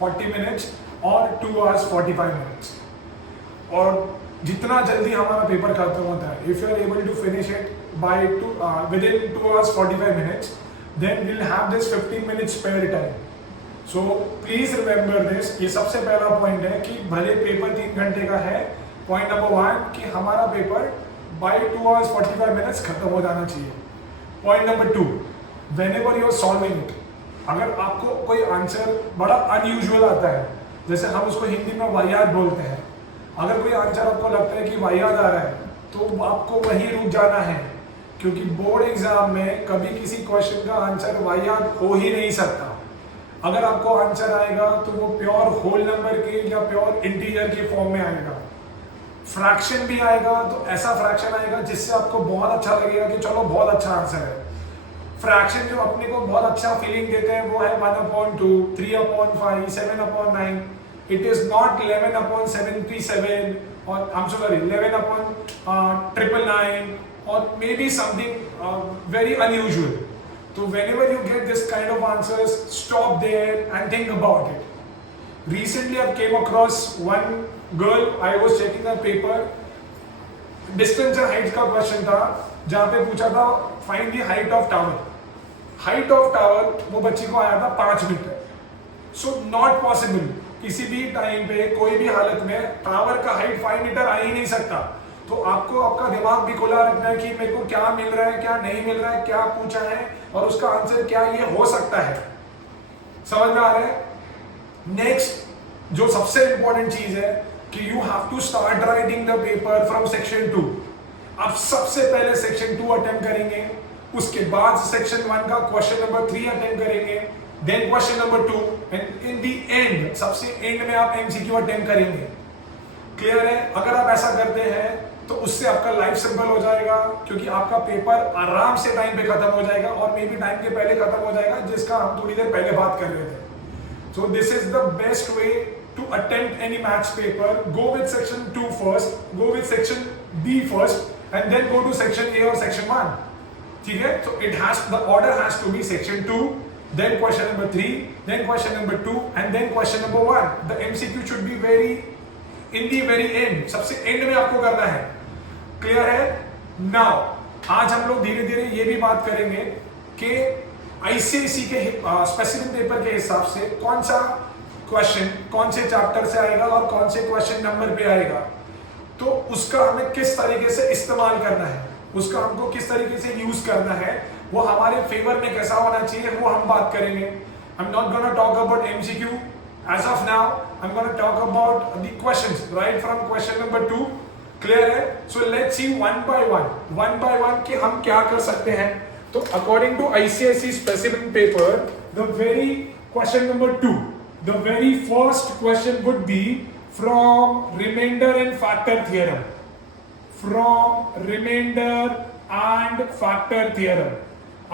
40 minutes और 2 hours 45 minutes. और जितना जल्दी हमारा पेपर खत्म होता है, if you are able to finish it by within 2 hours 45 minutes, then will have this 15 minutes spare time. So please remember this. ये सबसे पहला पॉइंट है कि भले पेपर 3 घंटे का है, पॉइंट नंबर 1 कि हमारा पेपर बाय 2 hours 45 मिनट्स खत्म हो जाना चाहिए। Point number 2, whenever you are solving it, अगर आपको कोई आंसर बड़ा अनयूजुअल आता है, जैसे हम उसको हिंदी में वाहियात बोलते हैं, अगर कोई आंसर आपको लगता है कि वाहियात आ रहा है तो आपको वहीं रुक जाना है, क्योंकि बोर्ड एग्जाम में कभी किसी क्वेश्चन का आंसर वाहियात हो ही नहीं सकता। अगर आपको आंसर आएगा तो वो प्योर होल नंबर के या प्योर इंटीजर के फॉर्म में आएगा। फ्रैक्शन भी आएगा तो ऐसा फ्रैक्शन आएगा जिससे आपको बहुत अच्छा लगेगा कि चलो बहुत अच्छा आंसर है। फ्रैक्शन जो अपने को बहुत अच्छा फीलिंग देते हैं वो है 1/2, 3/5, 7/9। इट इज नॉट 11/737 और I'm sorry 11/999 और may be something very unusual. तो whenever you get this kind of answers, stop there and think about it. Recently I came across one girl, I was checking her paper, distance and height का question था, जहाँ पे पूछा था find the height of tower। Height of tower वो बच्ची को आया था 5 मीटर। सो नॉट पॉसिबल, किसी भी टाइम पे कोई भी हालत में टावर का हाइट 5 मीटर आ ही नहीं सकता। तो आपको आपका दिमाग भी खुला रखना है कि मेरे को क्या मिल रहा है, क्या नहीं मिल रहा है, क्या पूछा है और उसका आंसर क्या ये हो सकता है। समझ में आ रहा है? नेक्स्ट जो सबसे इंपॉर्टेंट चीज है कि you have to start writing the paper from section 2। आप सबसे पहले सेक्शन 2 अटेम्प्ट करेंगे, उसके बाद सेक्शन 1 का क्वेश्चन नंबर 3 अटेम्प्ट करेंगे, then question number 2 and in the end सबसे एंड में आप एमसीक्यू अटेम्प्ट करेंगे। क्लियर है? अगर आप ऐसा करते हैं तो उससे आपका लाइफ सिंपल हो जाएगा, क्योंकि आपका पेपर आराम से टाइम पे खत्म हो जाएगा और मे बी टाइम के पहले खत्म हो जाएगा, जिसका हम थोड़ी देर पहले बात कर रहे थे। So this is the best way to attempt any maths paper. Go with section 2 first, go with section B first and then go to section A और सेक्शन 1। ठीक है? तो it has the order has to be section 2, then question number 3, then question number 2 and then question number 1। The MCQ should be very in the very end, सबसे end में आपको करना है। Clear है? नाउ आज हम लोग धीरे धीरे ये भी बात करेंगे कि आईसीएसई के स्पेसिफिक पेपर के हिसाब से कौन सा क्वेश्चन कौन से चैप्टर से आएगा और कौन से क्वेश्चन नंबर पे आएगा, तो उसका हमें किस तरीके से इस्तेमाल करना है, उसका हमको किस तरीके से यूज करना है, वो हमारे फेवर में कैसा होना चाहिए, वो हम बात करेंगे। I am not gonna talk about MCQ as of now, I am gonna talk about the questions right from question number 2। Clear है? So let's see one by one कि हम क्या कर सकते हैं। तो according to ICSE specific paper, the very question number 2, the very first question would be from remainder and factor theorem. From remainder and factor theorem.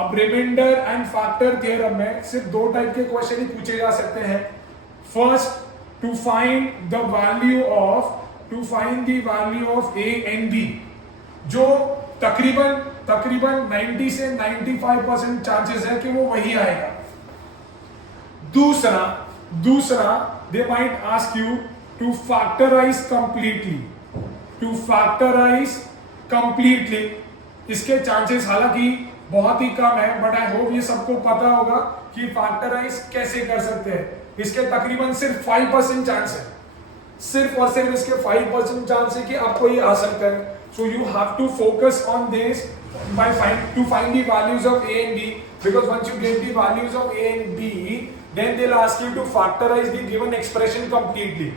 अब remainder and factor theorem में सिर्फ 2 टाइप के क्वेश्चन ही पूछे जा सकते हैं। First, to find the value of A and B, जो तकरीबन 90 से 95% चांसेस है कि वो वही आएगा। दूसरा they might ask you to factorise completely. इसके चांसेस हालांकि बहुत ही कम है, बट आई होप ये सबको पता होगा कि फैक्टराइज कैसे कर सकते हैं। इसके तकरीबन सिर्फ 5% चांस है, सिर्फ और सिर्फ इसके 5% चांस है कि आपको ये आ सकता है। So you have to focus on this to find the values of a and b, because once you get the values of a and b, then they'll ask you to factorize the given expression completely.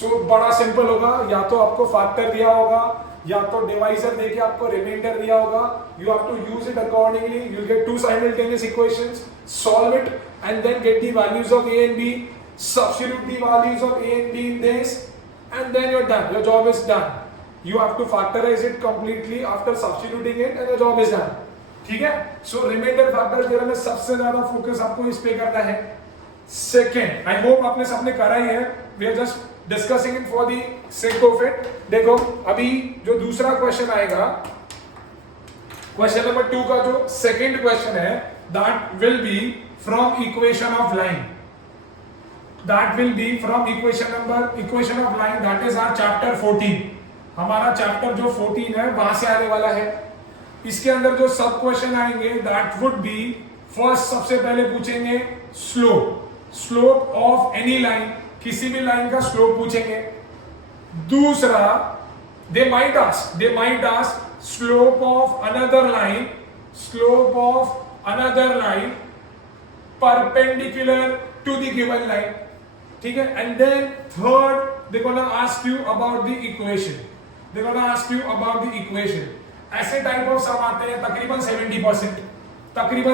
So बड़ा simple होगा, या तो आपको factor दिया होगा या तो divisor देके आपको रिमाइंडर दिया होगा। You have to use it accordingly. You'll get 2 simultaneous equations, solve it and then get the values of a and b, substitute the values of a and b in this, and then you're done. Your job is done. You have to factorize it completely after substituting it and the job is done. ठीक है? So remainder factor theorem में सबसे ज्यादा focus आपको इस पे करना है। सेकेंड, आई होप आपने सबने करा ही है, we are just discussing it for the sake of it. देखो अभी जो दूसरा क्वेश्चन आएगा, क्वेश्चन नंबर 2 का जो सेकेंड क्वेश्चन है, that will be from equation of line. that will be from equation of line, that is our chapter 14. हमारा chapter जो 14 है वहां से आने वाला है. इसके अंदर जो सब क्वेश्चन आएंगे that would be फर्स्ट सबसे पहले पूछेंगे स्लोप ऑफ एनी लाइन, किसी भी लाइन का स्लोप पूछेंगे. दूसरा they might ask slope of another line perpendicular to the given line. ठीक है. And then third they gonna ask you about the equation. ऐसे टाइप ऑफ सम आते हैं तकरीबन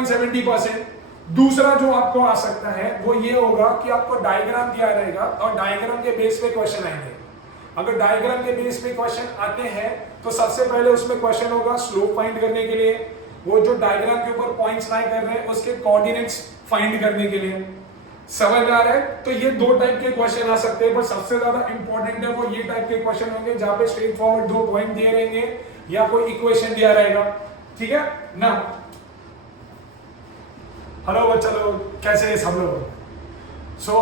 70%. दूसरा जो आपको आ सकता है वो ये होगा कि आपको डायग्राम दिया रहेगा और डायग्राम के बेस पे क्वेश्चन आएंगे. अगर डायग्राम के बेस पे क्वेश्चन आते हैं तो सबसे पहले उसमें क्वेश्चन होगा स्लोप फाइंड करने के लिए, वो जो डायग्राम के ऊपर पॉइंट्स लाई कर रहे हैं उसके कोऑर्डिनेट्स फाइंड करने के लिए. समझ आ रहा है? तो ये दो टाइप के क्वेश्चन आ सकते हैं, पर सबसे ज्यादा इंपॉर्टेंट है वो ये टाइप के क्वेश्चन होंगे जहां पे स्ट्रेट फॉरवर्ड दो पॉइंट दिए रहेंगे या कोई इक्वेशन दिया रहेगा. ठीक है ना. हेलो बच्चा लोग, कैसे हैं सब लोग? सो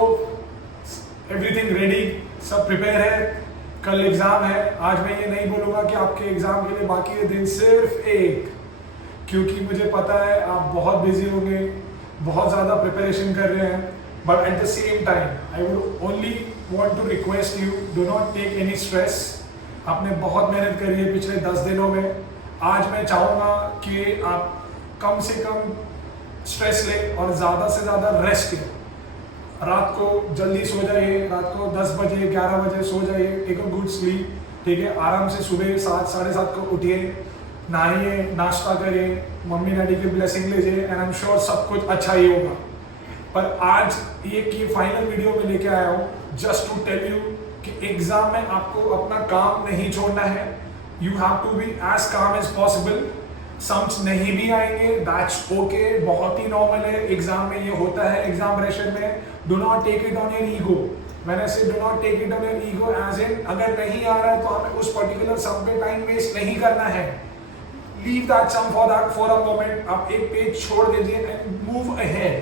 एवरीथिंग रेडी, सब प्रिपेयर है. कल एग्जाम है. आज मैं ये नहीं बोलूंगा कि आपके एग्जाम के लिए बाकी है दिन सिर्फ एक, क्योंकि मुझे पता है आप बहुत बिजी होंगे, बहुत ज्यादा प्रिपरेशन कर रहे हैं. But at the same time I would only want to request you, do not take any stress. आपने बहुत मेहनत करी है पिछले 10 दिनों में. आज मैं चाहूंगा कि आप कम से कम स्ट्रेस ले और ज्यादा से ज्यादा रेस्ट लें. रात को जल्दी सो जाइए, रात को 10 बजे 11 बजे सो जाइए, टेक अ गुड स्लीप. ठीक है. आराम से सुबह 7 साढ़े 7 को उठिए, नहाइए, नाश्ता करिए, मम्मी डैडी की ब्लेसिंग लीजिए एंड आई एम श्योर सब कुछ अच्छा ही होगा. पर आज ये फाइनल वीडियो में लेके आया हूँ जस्ट टू टेल यू कि एग्जाम में आपको अपना काम नहीं छोड़ना है. You have to be as calm as possible. Sums नहीं भी आएंगे, दैट्स ओके, बहुत ही नॉर्मल है. एग्जाम में ये होता है. एग्जाम प्रेशर में do not take it on your ego. मैंने say do not take it on your ego as in अगर नहीं आ रहा है तो हमें उस पर्टिकुलर सम पे टाइम वेस्ट नहीं करना है. Leave that sum for a moment. आप एक पेज छोड़ दीजिए एंड मूव अहेड.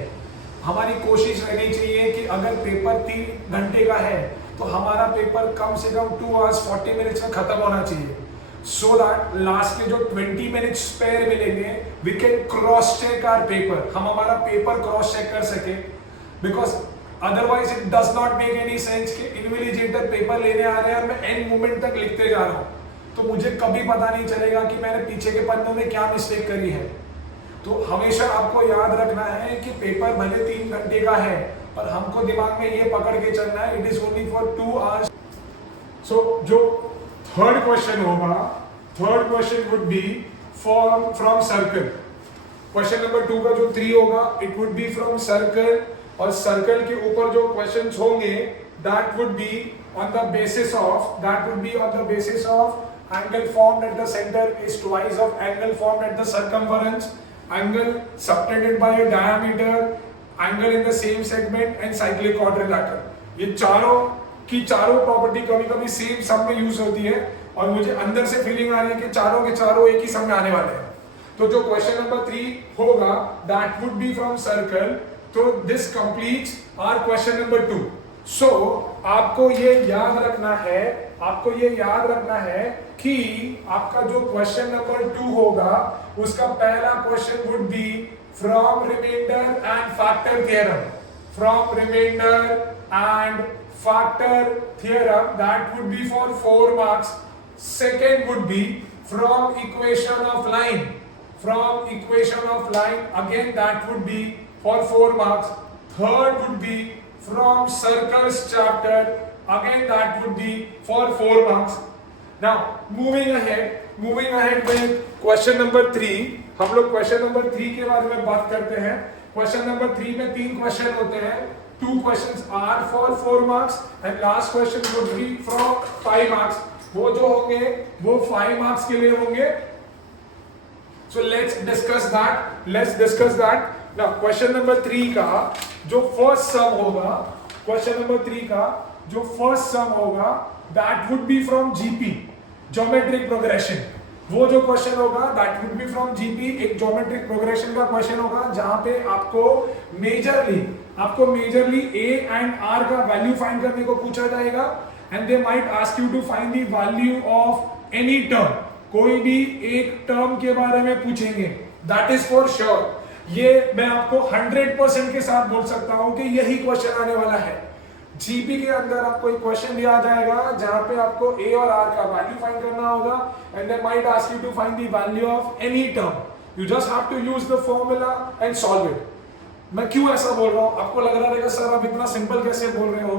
हमारी कोशिश रहनी चाहिए कि अगर पेपर 3 घंटे का है तो हमारा पेपर कम से कम 2 hours 40 minutes में खत्म होना चाहिए, so that लास्ट के जो 20 minutes स्पेयर मिलेंगे we can cross check our paper. हम हमारा पेपर क्रॉस चेक कर सके, because otherwise it does not make any sense कि इन्विजिलेटर पेपर लेने आ रहे हैं और मैं एंड मोमेंट तक लिखते जा रहा हूँ तो मुझे कभी पता नहीं चलेगा कि मैंने पीछे के पन्नों में क्या मिस्टेक करी है. तो हमेशा आपको याद रखना है कि पेपर भले 3 घंटे का है पर हमको दिमाग में ये पकड़ के चलना है it is only for 2 hours. सो जो थर्ड क्वेश्चन होगा, third question would be from circle. Question number 2 का जो 3 होगा it would be from circle. और सर्कल के ऊपर जो क्वेश्चंस होंगे that would B on the basis of angle formed at the center is twice of angle formed at the circumference, angle subtended by a diameter, angle in the same segment and cyclic quadrilateral. ये चारों की चारों property कभी कभी same सम में use होती है और मुझे अंदर से फीलिंग आ रही है कि चारों के चारों एक ही सम में आने वाले हैं. तो जो क्वेश्चन नंबर 3 होगा that would be from circle. तो this completes our question number 2. So आपको ये याद रखना है कि आपका जो क्वेश्चन नंबर 2 होगा उसका पहला question would be from remainder and factor theorem that would be for 4 marks. Second would be from equation of line again that would be for 4 marks. Third would be from circles chapter, again that would be for 4 marks. Now moving ahead with question number 3. हम लोग question number 3 के बारे में बात करते हैं. question number 3 में 3 question होते हैं. 2 questions are for 4 marks and last question would be from 5 marks. वो जो होंगे वो 5 marks के लिए होंगे. So let's discuss that. Now question number 3 का जो फर्स्ट सम होगा that would be from GP, geometric progression. वो जो क्वेश्चन होगा that would be from GP, एक ज्योमेट्रिक प्रोग्रेशन का क्वेश्चन होगा जहां पे आपको मेजरली ए एंड आर का वैल्यू फाइंड करने को पूछा जाएगा and they might ask you to find the value of any term, कोई भी एक टर्म के बारे में पूछेंगे, दैट इज फॉर श्योर। ये मैं आपको 100% के साथ बोल सकता हूं कि यही क्वेश्चन आने वाला है। जीपी के अंदर आपको एक क्वेश्चन दिया जाएगा जहां पे आपको ए और आर का वैल्यू फाइंड करना होगा and they might ask you to find the value of any term, you just have to use the formula and solve it. मैं क्यों ऐसा बोल रहा हूं? आपको लग रहा रहेगा सर आप इतना सिंपल कैसे बोल रहे हो?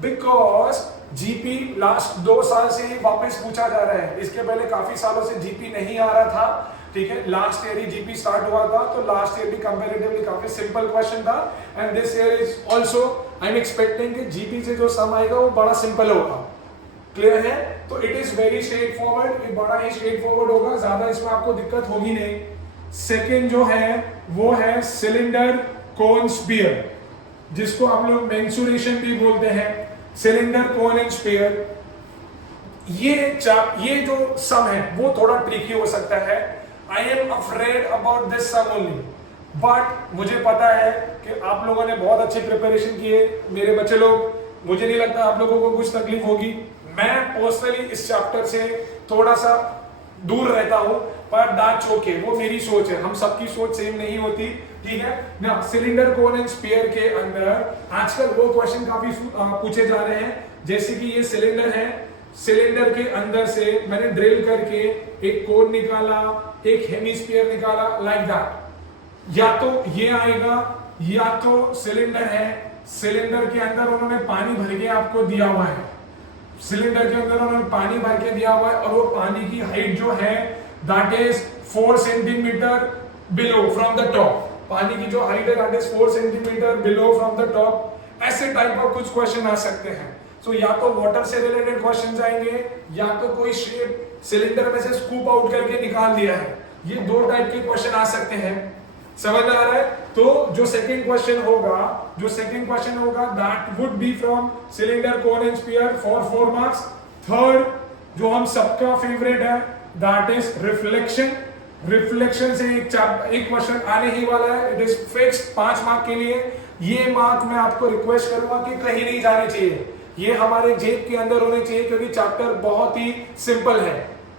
बिकॉज जीपी लास्ट 2 साल से ही वापस पूछा जा रहा है। इसके पहले काफी सालों से जीपी नहीं आ रहा था, ठीक है। लास्ट ईयर ही जीपी स्टार्ट हुआ था, तो लास्ट ईयर भी कंपैरेटिवली काफी सिंपल क्वेश्चन था and this year is also I am expecting कि जीपी से जो सम आएगा वो बड़ा सिंपल होगा। क्लियर है? तो it is very straight forward, ये बड़ा ही स्ट्रेट फॉरवर्ड होगा, ज्यादा इसमें आपको दिक्कत होगी नहीं। सेकेंड जो है वो है सिलेंडर कोन स्फीयर, जिसको हम लोग मेंसुरेशन भी बोलते हैं, सिलेंडर कोन एंड स्फीयर। ये जो सम है वो थोड़ा ट्रिकी हो सकता है। I am afraid about this sum only, but मुझे पता है कि आप लोगों ने बहुत अच्छी प्रिपरेशन की है, मेरे बच्चे लोग, मुझे नहीं लगता आप लोगों को कुछ तकलीफ होगी। मैं पर्सनली इस चैप्टर से थोड़ा सा दूर रहता हूं, पर दैट्स ओके, वो मेरी सोच है, हम सबकी सोच सेम नहीं होती, ठीक है ना। सिलेंडर कोन एंड स्फीयर के अंदर आजकल वो क्वेश्चन काफी पूछे जा रहे हैं, जैसे कि ये सिलेंडर है, सिलेंडर के अंदर से मैंने ड्रिल करके एक कोन निकाला, एक हेमिस्फीयर निकाला, लाइक दैट। या तो ये आएगा, या तो सिलेंडर है, सिलेंडर के अंदर उन्होंने पानी भर के आपको दिया हुआ है, सिलेंडर के अंदर उन्होंने पानी भर के दिया हुआ है और वो पानी की हाइट जो है that is 4 centimetre below from the top, पानी की जो हाइट है that is 4 centimetre below from the top. ऐसे टाइप का कुछ क्वेश्चन आ सकते हैं। सो या तो वाटर से रिलेटेड क्वेश्चंस आएंगे, या तो कोई शेप सिलेंडर में से स्कूप आउट करके निकाल दिया है, ये 2 टाइप के क्वेश्चन आ सकते हैं। समझ आ रहा है? तो जो सेकंड क्वेश्चन होगा that would be from cylinder cone and sphere for 4 marks. Third जो हम सबका फेवरेट है दैट इज रिफ्लेक्शन। रिफ्लेक्शन से एक क्वेश्चन आने ही वाला है, इट इज फिक्स्ड 5 मार्क के लिए। ये मार्क मैं आपको रिक्वेस्ट करूंगा कि कहीं नहीं जाने चाहिए, ये हमारे जेब के अंदर होने चाहिए, क्योंकि चैप्टर बहुत ही सिंपल है,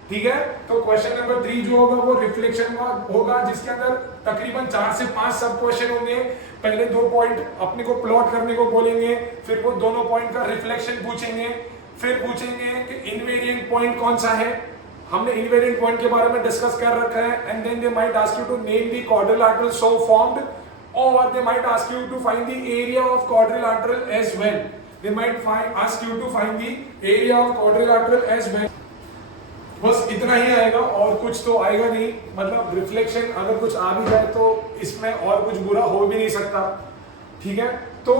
ठीक है। तो क्वेश्चन नंबर 3 जो होगा वो रिफ्लेक्शन होगा, जिसके अंदर तकरीबन 4 से 5 सब क्वेश्चन होंगे। पहले 2 पॉइंट अपने को प्लॉट करने को बोलेंगे, फिर वो दोनों पॉइंट का रिफ्लेक्शन पूछेंगे, फिर पूछेंगे कि इनवेरिएंट पॉइंट कौन सा है, हमने इनवेरिएंट पॉइंट के बारे में डिस्कस कर रखा है। And then they might ask you to name the quadrilateral so formed, और they might ask you to find the area of quadrilateral as well, they might ask you to find the area of quadrilateral as well। बस इतना ही आएगा और कुछ तो आएगा नहीं, मतलब रिफ्लेक्शन अगर कुछ आ भी जाए तो इसमें और कुछ बुरा हो भी नहीं सकता, ठीक है। तो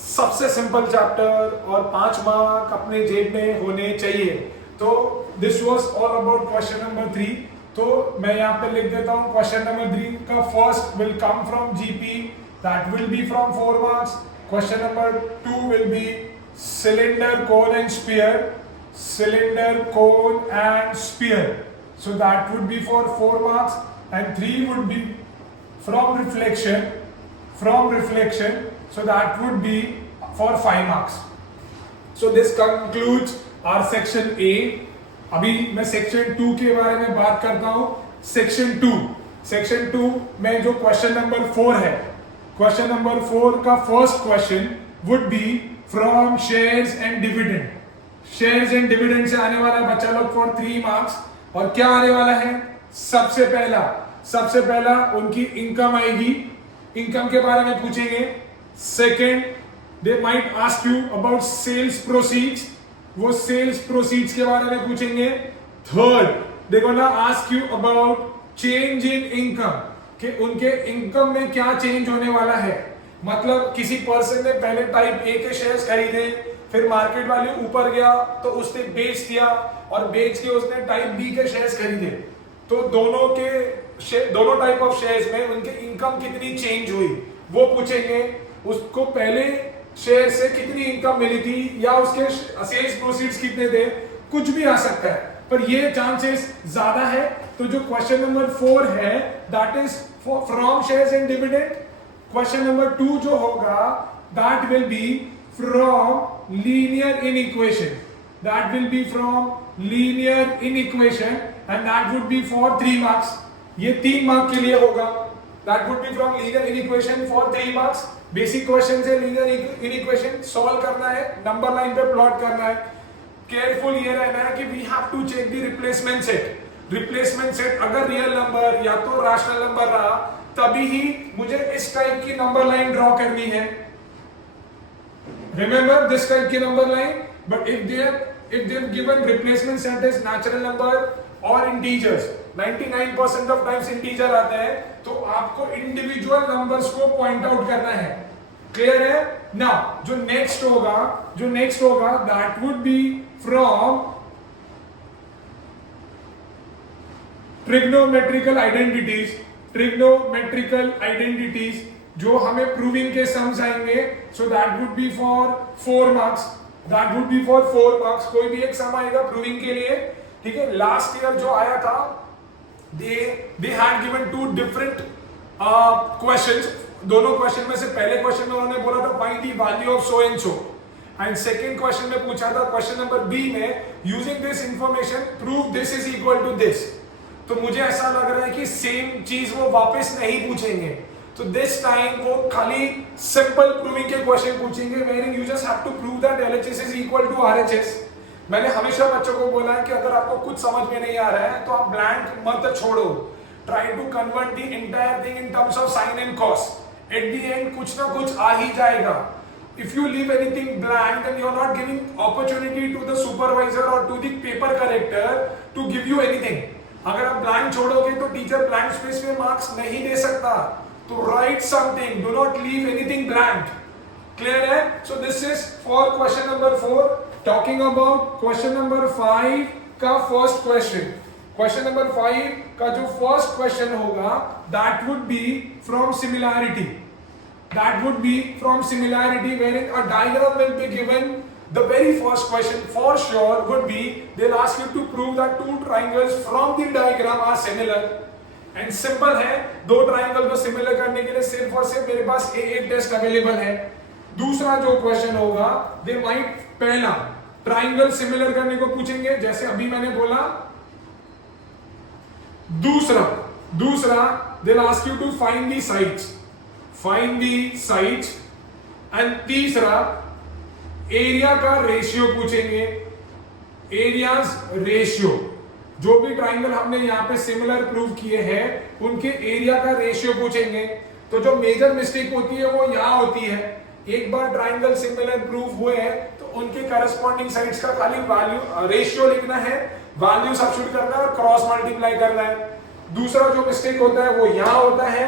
सबसे सिंपल चैप्टर और 5 मार्क अपने जेब में होने चाहिए। तो this was all about question number 3। तो मैं यहाँ पे लिख देता हूँ, क्वेश्चन नंबर 3 का first will come from GP, that will be from 4 marks. Question number 2 will be cylinder, cone and sphere. Cylinder, cone and sphere. So that would be for 4 marks, and 3 would be from reflection. So that would be for 5 marks. So this concludes our section A. अभी मैं section 2 के बारे में बात करता हूँ। Section 2 में जो question number 4 है, क्वेश्चन नंबर 4 का first question would be from shares and dividend. Shares and dividend से आने वाला है बच्चा लोग फॉर 3 मार्क्स। और क्या आने वाला है? सबसे पहला उनकी इनकम आएगी, इनकम के बारे में पूछेंगे। Second they might ask you about sales proceeds, वो सेल्स प्रोसीड्स के बारे में पूछेंगे। Third they gonna ask you about change in income, कि उनके इनकम में क्या चेंज होने वाला है। मतलब किसी पर्सन ने पहले टाइप ए के शेयर्स खरीदे, फिर मार्केट वैल्यू ऊपर गया तो उसने बेच दिया, और बेच के उसने टाइप बी के शेयर्स खरीदे, तो दोनों टाइप ऑफ शेयर्स में उनके इनकम कितनी चेंज हुई वो पूछेंगे। उसको पहले शेयर से कितनी इनकम मिली थी, या उसके सेल्स प्रोसीड्स कितने थे, कुछ भी आ सकता है। पर ये चांसेस ज्यादा है। तो जो क्वेश्चन नंबर 4 है that is from shares and dividend. Question number 2 जो होगा that will be from linear inequation, that will be from linear inequation and that would be for 3 marks. ये 3 मार्क के लिए होगा। That would be from linear inequation for 3 marks. Basic question है, linear inequation solve करना है, number line पे plot करना है। केयरफुल ये रहना है कि we have to check the replacement set. Replacement set अगर रियल नंबर या तो रैशनल नंबर रहा तभी ही मुझे इस टाइप की नंबर लाइन ड्रॉ करनी है। रिमेंबर दिस टाइप की number line. But if their given replacement set is natural number और इंटीजर्स, 99% ऑफ टाइम्स इंटीजर आते हैं, तो आपको इंडिविजुअल नंबर्स को पॉइंट आउट करना है। क्लियर है ना? जो नेक्स्ट होगा that would be from trigonometrical identities जो हमें प्रूविंग के सम्स आएंगे। So that would be for 4 marks. कोई भी एक सम आएगा प्रूविंग के लिए, ठीक है। लास्ट ईयर जो आया था they had given 2 different questions। दोनों क्वेश्चन में से पहले क्वेश्चन में उन्होंने बोला था find the value of so and so, and second question में पूछा था क्वेश्चन नंबर बी में using this information prove this is equal to this. तो मुझे ऐसा लग रहा है कि सेम चीज वो वापस नहीं पूछेंगे। तो दिस टाइम वो खाली सिंपल प्रूविंग के क्वेश्चन पूछेंगे wherein you just have to prove that LHS is equal to RHS। मैंने हमेशा बच्चों को बोला है कि अगर आपको कुछ समझ में नहीं आ रहा है तो आप ब्लैंक मत छोड़ो, try to convert the entire thing in terms of sine and cos. At the end कुछ ना कुछ आ ही जाएगा। If you leave anything blank and you are not giving opportunity to the supervisor और to the paper corrector to give you anything. अगर आप blank छोड़ोगे तो टीचर ब्लैंक स्पेस में मार्क्स नहीं दे सकता। तो right something, do not leave anything blank. Clear है? सो this is for question number 4। Talking about question number 5 का फर्स्ट क्वेश्चन। क्वेश्चन नंबर 5 का जो फर्स्ट क्वेश्चन होगा that would be from similarity. wherein a diagram will be given। The very first question for sure would be they'll ask you to prove that 2 triangles from the diagram are similar। And simple है, 2 triangle को similar करने के लिए सिर्फ और सिर्फ मेरे पास एक टेस्ट अवेलेबल है। दूसरा जो क्वेश्चन होगा दे माइट पहला ट्राइंगल सिमिलर करने को पूछेंगे जैसे अभी मैंने बोला। दूसरा they'll ask you to find the sides and तीसरा एरिया का रेशियो पूछेंगे। एरियाज रेशियो, जो भी ट्राइंगल हमने यहाँ पे सिमिलर प्रूव किए हैं उनके एरिया का रेशियो पूछेंगे। तो जो मेजर मिस्टेक होती है वो यहाँ होती है। एक बार ट्राइंगल सिमिलर प्रूव हुए हैं तो उनके करस्पॉन्डिंग साइड्स का खाली वैल्यू रेशियो लिखना है, वैल्यू सब्स्टिट्यूट करना है और क्रॉस मल्टीप्लाई करना है। दूसरा जो मिस्टेक होता है वो यहाँ होता है,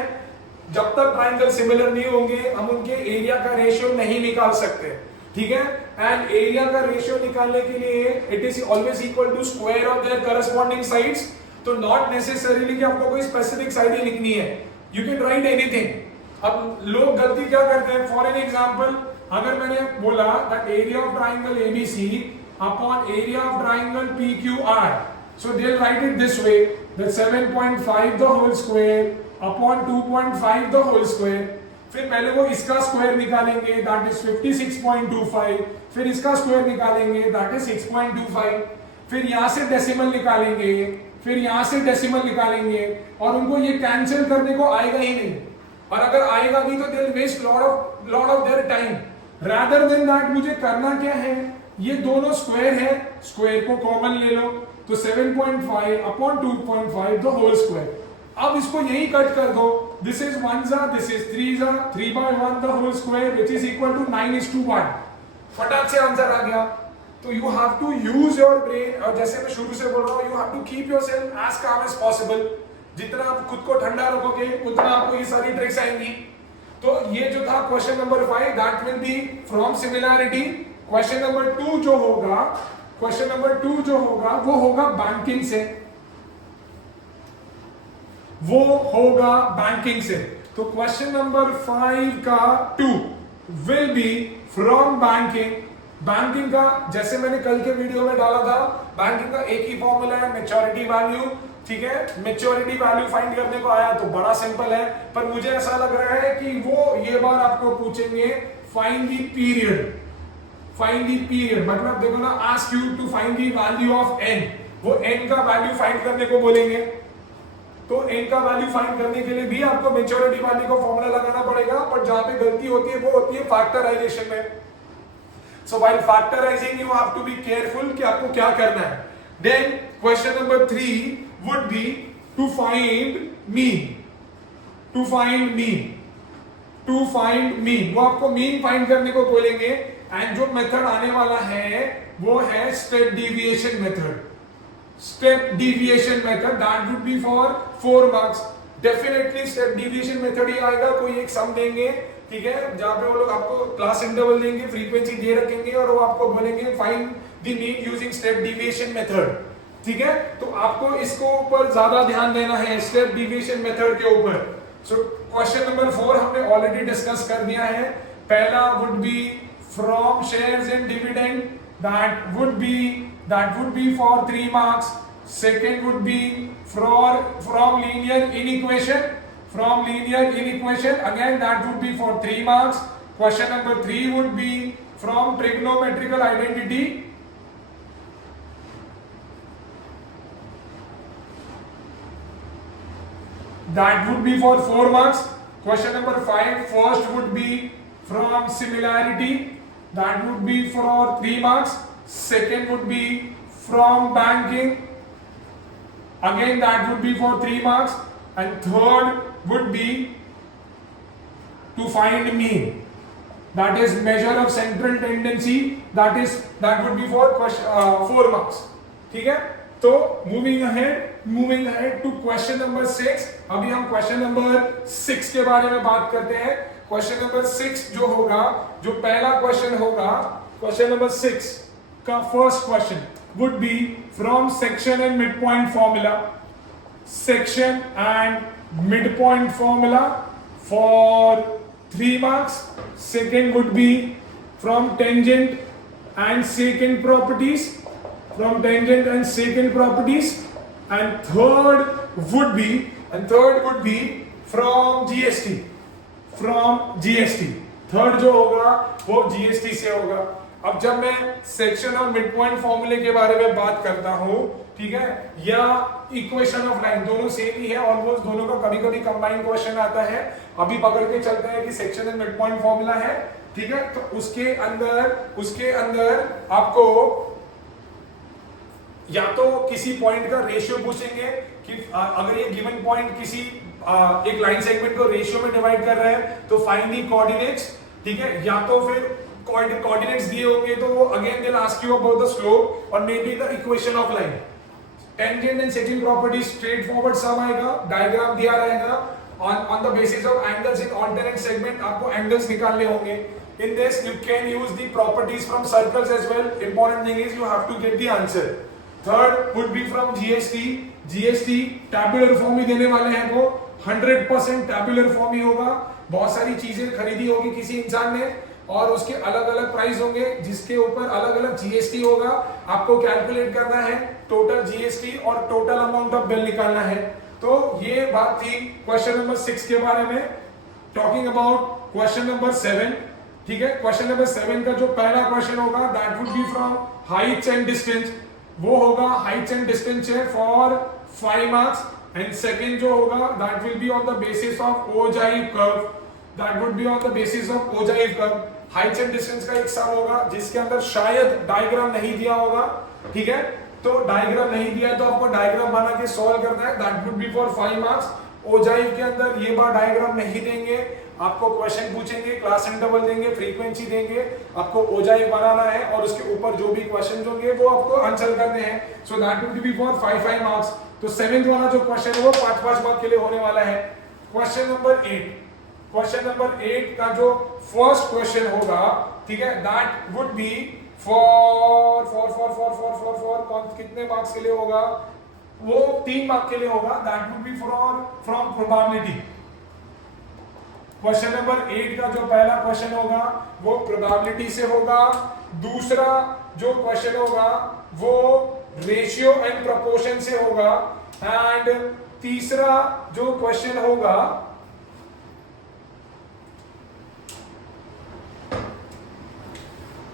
जब तक ट्राइंगल सिमिलर नहीं होंगे हम उनके एरिया का रेशियो नहीं निकाल सकते। ठीक है? एंड एरिया का रेशियो निकालने के लिए it is always equal to square of their corresponding sides. तो नॉट नेसेसरीली कि आपको कोई स्पेसिफिक साइड ही लिखनी है, यू कैन राइट एनीथिंग। अब लोग गलती क्या करते हैं, फॉर एन एग्जांपल अगर मैंने बोला that area of triangle ABC upon area of triangle PQR, so they'll write it this way that 7.5 the whole square upon 2.5 the whole square। फिर पहले वो इसका स्क्वायर निकालेंगे दैट इज 56.25, फिर इसका स्क्वायर निकालेंगे दैट इज 6.25, फिर यहाँ से डेसिमल निकालेंगे, फिर यहाँ से डेसिमल निकालेंगे और उनको ये कैंसिल करने को आएगा ही नहीं। और अगर आएगा भी तो they will waste lot of their time. Rather than that मुझे करना क्या है, ये दोनों स्क्वायर है, स्क्वायर को कॉमन ले लो तो 7.5 अपॉन 2.5 द होल स्क्वायर। अब इसको यही कट कर दो, दिस इज 1 जा, दिस इज 3 जा, 3/1 the whole square which is equal to 9:1। फटाक से आंसर आ गया। तो you have to use your brain, और जैसे मैं शुरू से बोल रहा हूं, you have to keep yourself as calm as possible. जितना आप खुद को ठंडा रखोगे उतना आपको ये सारी ट्रिक्स आएंगी। तो ये जो था question number 5 that will be from similarity. Question number 2 जो होगा वो होगा बैंकिंग से, तो क्वेश्चन नंबर 5 का 2 will be from banking banking का जैसे मैंने कल के वीडियो में डाला था, बैंकिंग का एक ही फॉर्मूला है, मैच्योरिटी वैल्यू। ठीक है, मैच्योरिटी वैल्यू फाइंड करने को आया तो बड़ा सिंपल है, पर मुझे ऐसा लग रहा है कि वो ये बार आपको पूछेंगे find the period. Find the period मतलब देखो ना, ask you to find the value of N, वो एन का वैल्यू फाइंड करने को बोलेंगे। तो एन का वैल्यू फाइंड करने के लिए भी आपको मैच्योरिटी वैल्यू का फॉर्मूला लगाना पड़ेगा, बट जहां पे गलती होती है वो होती है फैक्टराइजेशन में। So while factorizing, you have to be careful कि आपको क्या करना है। Then question number 3 would be to find mean. To find mean. To find mean. वो आपको mean find करने को बोलेंगे, and जो मेथड आने वाला है वो है step deviation method. Step deviation method that would be for 4 marks. Definitely step deviation method ही आएगा, कोई एक सम देंगे, ठीक है, जहां पे वो लोग आपको क्लास इंटरवल देंगे, फ्रीक्वेंसी दे रखेंगे और वो आपको बोलेंगे find the mean using step deviation method. ठीक है, तो आपको इसको ऊपर ज्यादा ध्यान देना है, स्टेप डिविएशन मेथड के ऊपर। सो क्वेश्चन नंबर 4 हमने ऑलरेडी डिस्कस कर दिया है। पहला would be from shares and dividend, that would be for 3 marks. Second would be from linear inequation, from linear inequation, again that would be for 3 marks. Question number 3 would be from trigonometrical identity, that would be for 4 marks. Question number 5 first would be from similarity, that would be for 3 marks. Second would be from banking, again that would be for 3 marks. And third would be to find mean, that is measure of central tendency, that would be for 4 marks. ठीक है, तो moving ahead to question number 6। अभी हम question number 6 के बारे में बात करते हैं। question number 6 जो होगा, जो पहला question होगा, question number 6 का first question would be from section and midpoint formula, section and midpoint formula for 3 marks. Second would be from tangent and secant properties, and third would be from GST। Third जो होगा वो GST से होगा। अब जब मैं section और mid point फॉर्मूले के बारे में बात करता हूं, ठीक है, या इक्वेशन ऑफ लाइन, दोनों सेम ही है ऑलमोस्ट, दोनों का कभी कभी कंबाइंड क्वेश्चन आता है। अभी पकड़ के चलते हैं कि section and mid point formula है, ठीक है, तो उसके अंदर आपको या तो किसी पॉइंट का रेशियो पूछेंगे कि अगर ये गिवन पॉइंट किसी एक लाइन सेगमेंट को रेशियो में डिवाइड कर रहा है तो फाइंड द कोऑर्डिनेट्स। ठीक है, या तो फिर कोऑर्डिनेट्स दिए होंगे तो वो again they ask you about the slope और may be the equation of line. Tangent and second property straightforward sum आएगा, डायग्राम दिया रहेगा, on the basis of angles in alternate segment आपको एंगल्स निकालने होंगे। In this you can use the properties from circles as well. Important thing is you have to get the answer. Third would be from GST tabular form ही देने वाले हैं, वो 100% tabular form ही होगा। बहुत सारी चीजें खरीदी होगी किसी इंसान ने और उसके अलग अलग प्राइस होंगे जिसके ऊपर अलग अलग जीएसटी होगा। आपको कैलकुलेट करना है टोटल जीएसटी और टोटल अमाउंट ऑफ बिल निकालना है। तो ये बात थी क्वेश्चन नंबर 6 के बारे में। टॉकिंग अबाउट क्वेश्चन नंबर 7, ठीक है, क्वेश्चन नंबर 7 का जो पहला क्वेश्चन होगा that would be from Heights and distance, वो होगा हाइट्स एंड डिस्टेंस है फॉर 5 मार्क्स। एंड सेकंड जो होगा that will be on the basis of ogive curve, that would be on the basis of ogive curve. Heights and distance का एक सम होगा जिसके अंदर शायद डायग्राम नहीं दिया होगा, ठीक है, तो डायग्राम नहीं दिया तो आपको डायग्राम बना के सॉल्व करना है, that would be for 5 marks. Ogive के अंदर ये बार डायग्राम नहीं देंगे, आपको क्वेश्चन पूछेंगे, क्लास इंटरवल देंगे, फ्रीक्वेंसी देंगे, आपको ओजाइव बनाना है और उसके ऊपर जो भी क्वेश्चन होंगे वो आपको आंसर करने हैं। सो that would be for 5 marks. तो 7th वाला जो क्वेश्चन है वो 5 मार्क्स के लिए होने वाला है। क्वेश्चन नंबर 8 का जो फर्स्ट क्वेश्चन होगा, ठीक है, दैट वुड बी फॉर कितने मार्क्स के लिए होगा, वो 3 मार्क्स के लिए होगा। That would be from probability. Question number 8 का जो पहला क्वेश्चन होगा वो प्रोबेबिलिटी से होगा दूसरा जो क्वेश्चन होगा वो रेशियो एंड प्रोपोर्शन से होगा, एंड तीसरा जो क्वेश्चन होगा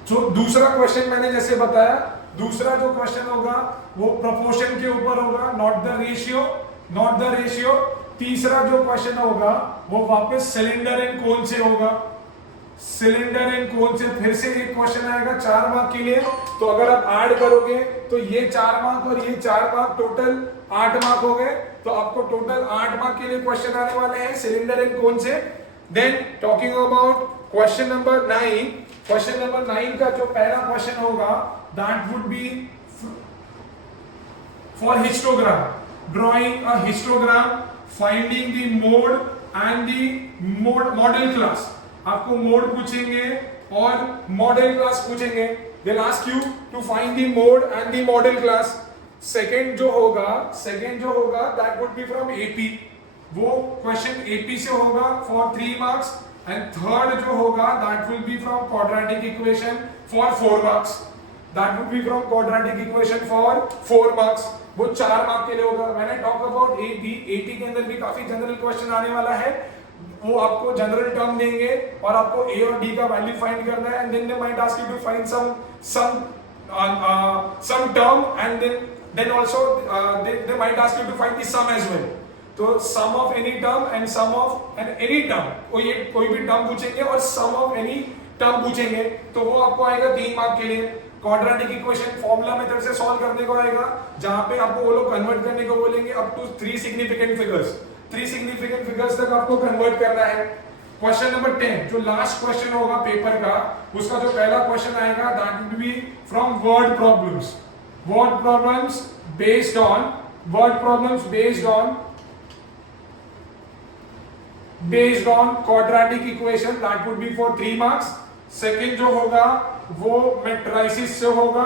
जो दूसरा क्वेश्चन मैंने जैसे बताया, दूसरा जो क्वेश्चन होगा वो प्रोपोर्शन के ऊपर होगा, नॉट द रेशियो। तीसरा जो क्वेश्चन होगा वो वापस सिलेंडर एंड कोन से होगा, सिलेंडर एंड कोन से फिर से एक क्वेश्चन आएगा 4 मार्क के लिए। तो अगर आप ऐड करोगे तो ये 4 मार्क और ये 4 मार्क, टोटल 8 मार्क हो गए। तो आपको टोटल 8 मार्क के लिए क्वेश्चन आने वाले हैं सिलेंडर एंड कोन से। Then talking about question number 9, question number 9 का जो पहला क्वेश्चन होगा that would be for histogram, drawing a histogram, finding the mode and the modal class. आपको मोड पूछेंगे और मॉडल क्लास पूछेंगे। They'll ask you to find the mode and the model class. Second जो होगा that would be from AP, वो question AP से होगा for 3 marks, and third जो होगा that will be from quadratic equation for 4 marks. That would be from quadratic equation for 4 marks. वो 4 mark के लिए होगा। मैंने टॉक अबाउट AP के अंदर भी काफी जनरल क्वेश्चन आने वाला है। वो आपको जनरल टर्म देंगे और आपको A और D का वैल्यू फाइंड करना है, and then they might ask you to find some term, and then also they might ask you to find the sum as well. तो sum of any term and sum of any term, कोई भी term पूछेंगे और sum of any term पूछेंगे, तो वो आपको आएगा 3 मार्क के लिए। क्वाड्रेटिक इक्वेशन फॉर्मूला मेथड से सॉल्व करने को आएगा, जहां पे आपको वो लोग कन्वर्ट करने को बोलेंगे अप टू 3 सिग्निफिकेंट फिगर्स तक आपको कन्वर्ट करना है। क्वेश्चन नंबर 10 जो लास्ट क्वेश्चन होगा पेपर का, उसका जो पहला क्वेश्चन आएगा that would be from word problems based on quadratic equation, that would be for 3 marks. Second जो होगा वो मैट्रिसेस से होगा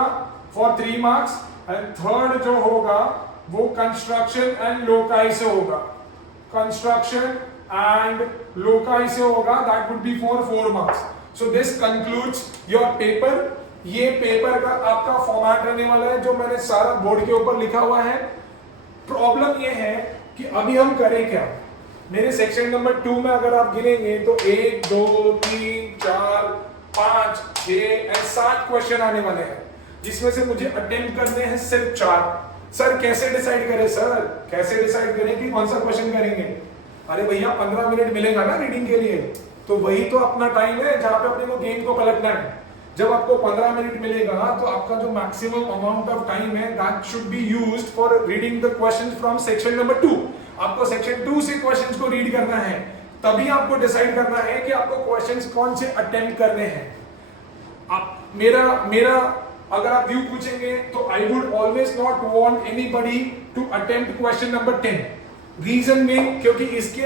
फॉर 3 मार्क्स, एंड थर्ड जो होगा वो कंस्ट्रक्शन एंड लोकाई से होगा, that would be for 4 marks. So this concludes your paper. ये पेपर का आपका फॉर्मेट रहने वाला है जो मैंने सारा बोर्ड के ऊपर लिखा हुआ है। प्रॉब्लम ये है कि अभी हम करें क्या। मेरे सेक्शन नंबर 2 में अगर आप गिनेंगे तो 1 2 3 4 5 6 और 7 क्वेश्चन आने वाले हैं, जिसमें से मुझे अटेम्प्ट करने हैं सिर्फ 4। सर कैसे डिसाइड करें कि कौन सा क्वेश्चन करेंगे? अरे भैया 15 मिनट मिलेगा ना रीडिंग के लिए, तो वही तो अपना टाइम है जहां पे अपने को गेम को पलटना है। जब आपको 15 मिनट मिलेगा तो आपका जो मैक्सिमम अमाउंट ऑफ टाइम है that should be used for reading the questions from section number 2। आपको सेक्शन 2 से क्वेश्चंस को रीड करना है, तभी आपको डिसाइड करना है कि आपको क्वेश्चंस कौन से अटेम्प्ट करने हैं। आप मेरा अगर आप व्यू पूछेंगे तो I would always not want anybody to attempt question number 10। Reason में क्योंकि इसके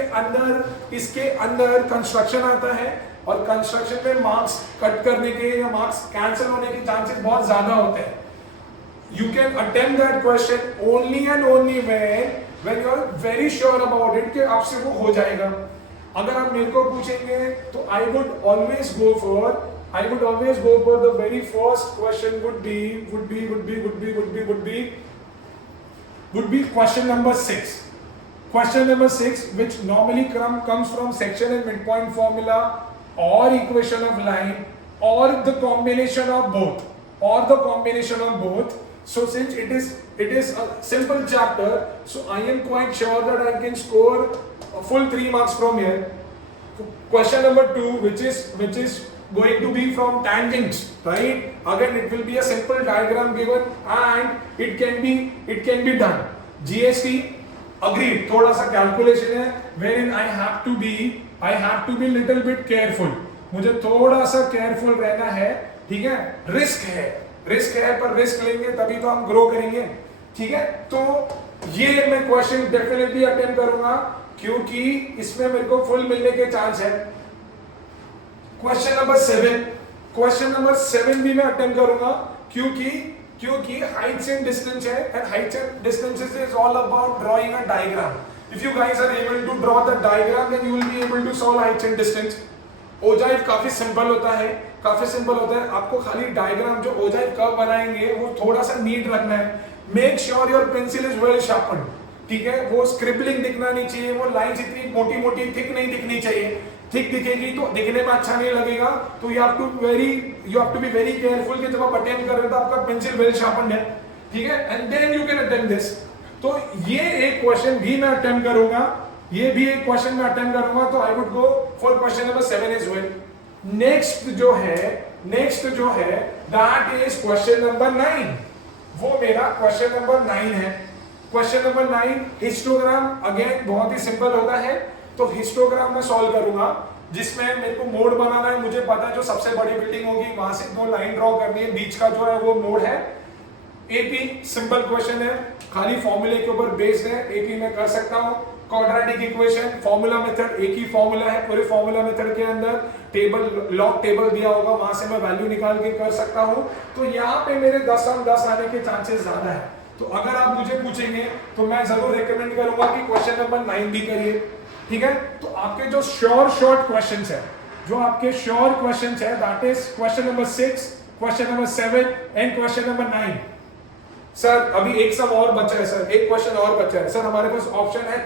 अंदर कंस्ट्रक्शन आता है, और कंस्ट्रक्शन में मार्क्स कट करने के या मार्क्स कैंसिल होने के चांसेस बहुत ज्यादा होते हैं। You can attempt that question only and only when you are very sure about it कि आपसे वो हो जाएगा। अगर आप मेरे को पूछेंगे तो I would always go for the very first question would be question number 6. Question number 6, which normally comes from section and midpoint formula or equation of line or the combination of both. So since it is a simple chapter, so I am quite sure that I can score a full 3 marks from here. Question number 2, which is going to be from tangents, right? Again, it will be a simple diagram given and it can be done. GST, agreed, थोड़ा सा calculation है, wherein I have to be little bit careful. मुझे थोड़ा सा careful रहना है, ठीक है? रिस्क है पर रिस्क लेंगे तभी तो हम ग्रो करेंगे, ठीक है? तो ये मैं क्वेश्चन डेफिनेटली अटेम्प्ट करूंगा क्योंकि इसमें मेरे को फुल मिलने के चांस है। क्वेश्चन नंबर 7 भी मैं अटेम्प्ट करूंगा क्योंकि हाइट्स एंड डिस्टेंस है, and heights and distances is all about drawing a diagram. If you guys are able to draw the diagram then you will be able to solve heights and distance. Ogive काफी सिंपल होता है, काफी सिंपल होता है, आपको खाली डायग्राम जो ओजाइव कर्व बनाएंगे वो थोड़ा सा नीट रखना है। Make sure your pencil is well sharpen, ठीक है, वो स्क्रिबलिंग दिखना नहीं चाहिए, वो लाइंस इतनी मोटी मोटी थिक नहीं दिखनी चाहिए, थिक दिखेगी तो दिखने में अच्छा नहीं लगेगा। तो you have to be very careful कि जब आप अटेम्प्ट कर रहे हो तो आपका पेंसिल वेल शार्पन है, ठीक है, and then you can attempt this. तो ये एक क्वेश्चन भी मैं अटेम्प्ट करूंगा, ये भी एक क्वेश्चन मैं अटेम्प्ट करूंगा, तो I would go for question number 7 is well. Next जो है दैट इज क्वेश्चन नंबर 9, वो मेरा क्वेश्चन नंबर 9 है। क्वेश्चन नंबर 9 हिस्टोग्राम, अगेन बहुत ही सिंपल होता है, तो हिस्टोग्राम में सॉल्व करूंगा जिसमें मेरे को मोड बनाना है। मुझे पता है जो सबसे बड़ी बिल्डिंग होगी वहां से 2 लाइन ड्रॉ करनी है, बीच का जो है वो मोड है। एपी सिंपल क्वेश्चन है, खाली फॉर्मूले के ऊपर बेस्ड है, एपी में कर सकता हूं। क्वाड्रेटिक इक्वेशन, फॉर्मूला मेथड, एक ही फॉर्मूला है पूरे फॉर्मूला मेथड के अंदर, टेबल लॉग टेबल दिया होगा वहां से मैं वैल्यू निकाल के कर सकता हूं। तो यहाँ पे मेरे 10 on 10 आने के चांसेस ज्यादा है। तो अगर आप मुझे पूछेंगे तो मैं जरूर रिकमेंड करूंगा कि क्वेश्चन नंबर 9 भी करिए, ठीक है। तो आपके जो श्योर शॉर्ट क्वेश्चंस है, जो आपके श्योर क्वेश्चंस है that is question number 6, question number 7 and question number 9। Sir अभी एक सब और बचा है सर, एक क्वेश्चन और बचा है सर, हमारे पास ऑप्शन है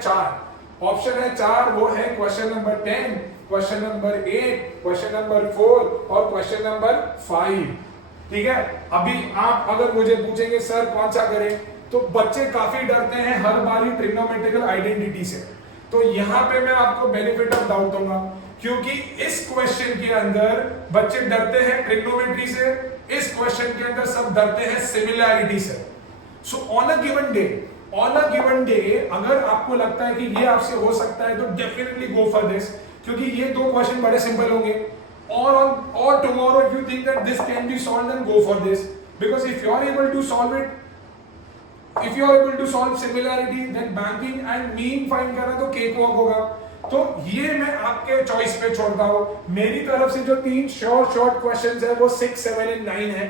4, वो है question number 10, question number 8, question number 4 और क्वेश्चन नंबर 5, ठीक है। अभी आप अगर मुझे पूछेंगे सर कौन सा करें, तो बच्चे काफी डरते हैं हर बारी ट्रिग्नोमेट्रिकल आइडेंटिटी से, तो यहां पे मैं आपको बेनिफिट ऑफ डाउट दूंगा, क्योंकि इस क्वेश्चन के अंदर बच्चे डरते हैं ट्रिग्नोमेट्री से, इस क्वेश्चन के अंदर सब डरते हैं सिमिलैरिटी से। So on a given day अगर आपको लगता है कि ये आपसे हो सकता है तो डेफिनेटली गो फॉर दिस, क्योंकि ये 2 क्वेश्चन बड़े सिंपल होंगे। or tomorrow if you think that this can be solved, then go for this, because if you are able to solve it, if you are able to solve similarity, then banking and mean find करना तो cake walk होगा। तो ये मैं आपके choice पे छोड़ता हूं। मेरी तरफ से जो 3 शॉर्ट क्वेश्चंस है वो 6, 7 एंड 9 है।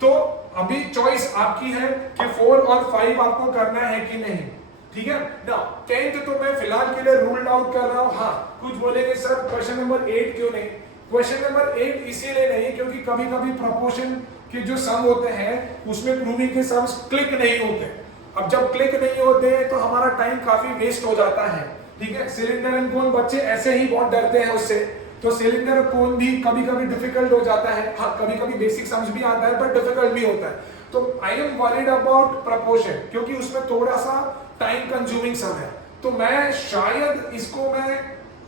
तो अभी चॉइस आपकी है कि 4 और 5 आपको करना है कि नहीं, ठीक है ना। 10th तो मैं फिलहाल के लिए रूल्ड आउट कर रहा हूं। हाँ, कुछ बोलेंगे सर क्वेश्चन नंबर 8 क्यों नहीं, क्वेश्चन नंबर 8 इसीलिए नहीं क्योंकि कभी कभी प्रोपोर्शन के जो सम होते हैं उसमें प्रूविंग के सम्स क्लिक नहीं होते। अब जब क्लिक नहीं होते तो हमारा टाइम काफी वेस्ट हो जाता है, ठीक है। सिलेंडर एंड कोन बच्चे ऐसे ही बहुत डरते हैं उससे, तो सिलेंडर और कोन भी कभी कभी डिफिकल्ट हो जाता है। हाँ, कभी कभी बेसिक सम्स भी आता है बट डिफिकल्ट भी होता है। तो I am worried about proportion क्योंकि उसमें थोड़ा सा टाइम कंज्यूमिंग सम है, तो मैं शायद इसको मैं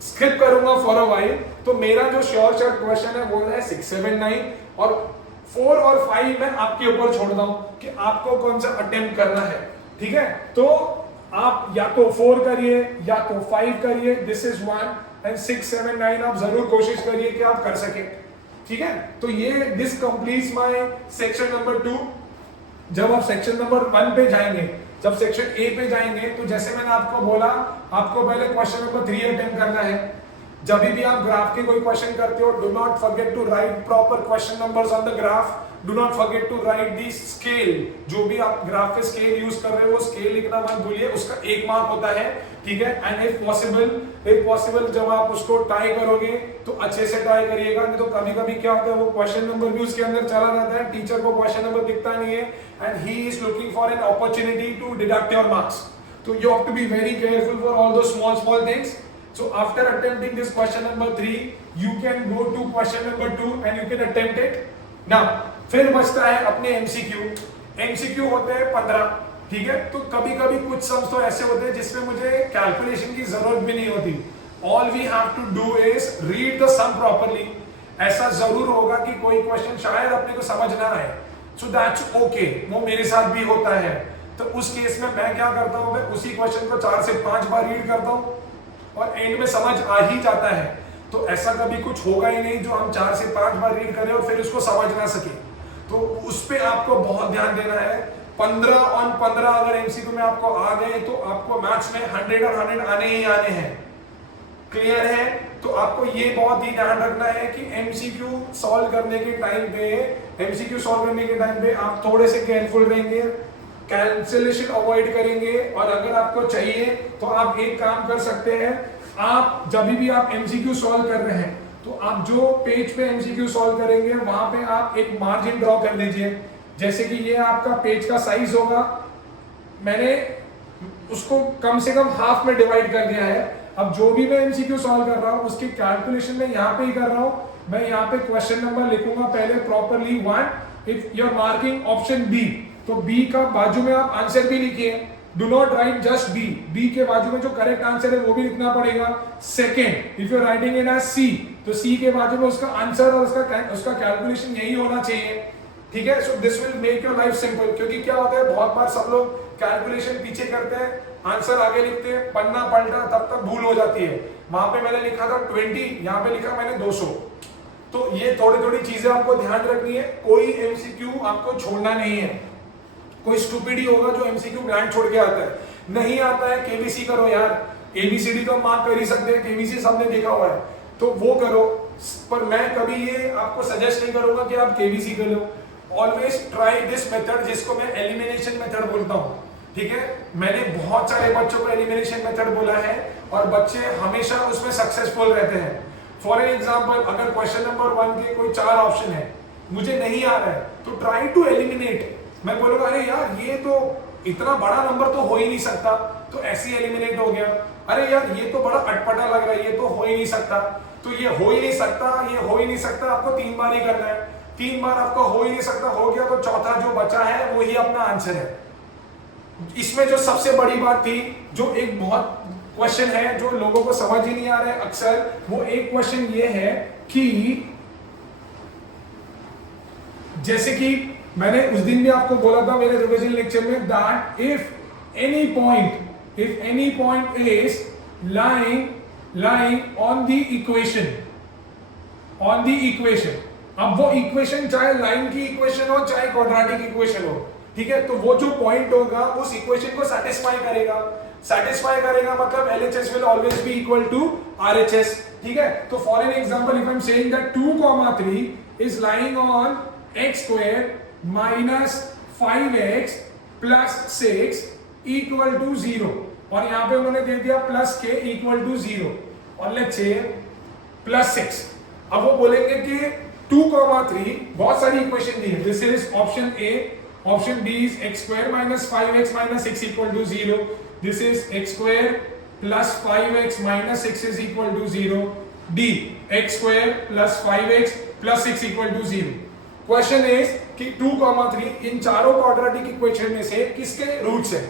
स्किप करूंगा फॉर अ वाइल। तो मेरा जो श्योर शॉर्ट क्वेश्चन है वो है 6, 7, 9 और 4 और 5 मैं आपके ऊपर छोड़ दूं कि आपको कौन सा अटेम्प्ट करना है, ठीक है। तो आप या तो 4 करिए या तो 5 करिए, दिस इज 1 एंड 6, 7, 9 आप जरूर कोशिश करिए कि आप कर सके, ठीक है। तो ये this completes my section number 2। जब आप सेक्शन नंबर 1 पे जाएंगे, जब सेक्शन ए पे जाएंगे, तो जैसे मैंने आपको बोला आपको पहले क्वेश्चन नंबर 3 अटेम्प्ट करना है। जब भी आप ग्राफ के कोई क्वेश्चन करते हो, do not forget to write proper question numbers on the graph, do not forget to write the scale. जो भी आप ग्राफ पे स्केल यूज कर रहे हो वो स्केल लिखना मत भूलिए, उसका 1 मार्क होता है, ठीक है। एंड इफ पॉसिबल जब आप उसको टाई करोगे तो अच्छे से टाई करिएगा, नहीं तो कभी कभी क्या होता है वो क्वेश्चन नंबर भी उसके अंदर चला जाता है, टीचर को क्वेश्चन नंबर दिखता नहीं है and he is looking for an opportunity to deduct your marks. तो you have to be very careful for all those small things. So after attempting this question number 3, you can go to question number 2 and you can attempt it. Now, फिर बचता है अपने MCQ। MCQ होते हैं 15, ठीक है। तो कभी कभी कुछ सम्स तो ऐसे होते हैं जिसमें मुझे कैलकुलेशन की जरूरत भी नहीं होती। All we have to do is read the sum properly. ऐसा जरूर होगा कि कोई क्वेश्चन शायद अपने को समझ ना आए, so that's okay, वो मेरे साथ भी होता है। तो उस केस में मैं क्या करता हूँ, मैं उसी क्वेश्चन को 4 से 5 बार रीड करता हूँ और एंड में समझ आ ही जाता है। तो ऐसा कभी कुछ होगा ही नहीं जो हम 4 से 5 बार रीड करें और फिर उसको समझ ना सके। तो उस पे आपको बहुत ध्यान देना है। 15 on 15 अगर एमसीक्यू में आपको आ गए तो आपको मैथ्स में 100 और 100 आने ही आने हैं। क्लियर है? तो आपको ये बहुत ही ध्यान रखना है कि एमसीक्यू सॉल्व करने के टाइम पे आप थोड़े से केयरफुल रहेंगे, कैंसिलेशन अवॉइड करेंगे। और अगर आपको चाहिए तो आप एक काम कर सकते हैं, आप जब भी आप एमसीक्यू सॉल्व कर रहे हैं तो आप जो पेज पे एमसीक्यू सॉल्व करेंगे वहां पे आप एक मार्जिन ड्रॉ कर दीजिए, जैसे कि ये आपका पेज का साइज होगा, मैंने उसको कम से कम हाफ में डिवाइड कर दिया है। अब जो भी मैं एमसीक्यू सॉल्व कर रहा हूँ उसकी कैलकुलेशन में यहाँ पे ही कर रहा हूँ। मैं यहाँ पे क्वेश्चन नंबर लिखूंगा पहले properly 1, if you are marking option B, तो बी का बाजू में आप आंसर भी लिखिए, do not write just B, B के बाजू में जो करेक्ट आंसर है वो भी लिखना पड़ेगा। Second, if you are writing in H C, तो सी के बाजू में उसका आंसर और उसका कैलकुलेशन यही होना चाहिए, ठीक है। So this will make your life simple, क्योंकि क्या होता है बहुत बार सब लोग कैलकुलेशन पीछे करते हैं, आंसर आगे लिखते हैं, पन्ना पलटा तब तक भूल हो जाती है। वहां पे मैंने लिखा था 20, यहाँ पे लिखा मैंने 200। तो ये थोड़ी थोड़ी चीजें आपको ध्यान रखनी है, कोई एमसीक्यू आपको छोड़ना नहीं है। कोई स्टूपिडी होगा जो एमसीक्यू ब्लैंक छोड़ के आता है, नहीं आता है केबीसी करो यार, एबीसीडी तो मार्क कर ही सकते हैं, केबीसी सबने देखा हुआ है, तो वो करो। पर मैं कभी ये आपको सजेस्ट नहीं करूंगा कि आप केबीसी कर लो। ऑलवेज ट्राई दिस मेथड, जिसको मैं एलिमिनेशन मेथड बोलता हूँ, ठीक है। मैंने बहुत सारे बच्चों को एलिमिनेशन मेथड बोला है और बच्चे हमेशा उसमें सक्सेसफुल रहते हैं। फॉर एग्जाम्पल, अगर क्वेश्चन नंबर 1 के कोई 4 ऑप्शन है, मुझे नहीं आ रहा है, तो ट्राई टू एलिमिनेट। मैं बोलूंगा अरे यार ये तो इतना बड़ा नंबर तो हो ही नहीं सकता, तो ऐसे ही एलिमिनेट हो गया। अरे यार ये तो बड़ा अटपटा लग रहा है, ये तो हो ही नहीं सकता, तो ये हो ही नहीं सकता, ये हो ही नहीं सकता, आपको 3 बार ही करना है। 3 बार आपको हो ही नहीं सकता हो गया, तो चौथा जो बचा है वो ही अपना आंसर है। इसमें जो सबसे बड़ी बात थी, जो एक बहुत क्वेश्चन है जो लोगों को समझ ही नहीं आ रहा है अक्सर, वो एक क्वेश्चन ये है कि जैसे कि मैंने उस दिन भी आपको बोला था मेरे रिवीजन लेक्चर में, that if any point is lying on the equation, अब वो इक्वेशन चाहे लाइन की इक्वेशन हो चाहे क्वाड्रेटिक इक्वेशन हो, ठीक है, तो वो जो पॉइंट होगा उस इक्वेशन को सेटिस्फाई करेगा मतलब LHS will always be equal to RHS, ठीक है। तो for an example, if I am saying that 2,3 is lying on x square minus 5x plus 6 equal to 0, और यहां पे उन्होंने दे दिया प्लस k equal to 0 और लेट्स से प्लस 6। अब वो बोलेंगे कि 2,3 बहुत सारी इक्वेशन दी है, this is option A, option B is x square minus 5x minus 6 equal to 0, this is x square plus 5x minus 6 is equal to 0, d x square plus 5x plus 6 equal to 0। Question is कि 2,3 इन चारों quadratic equation में से किसके roots है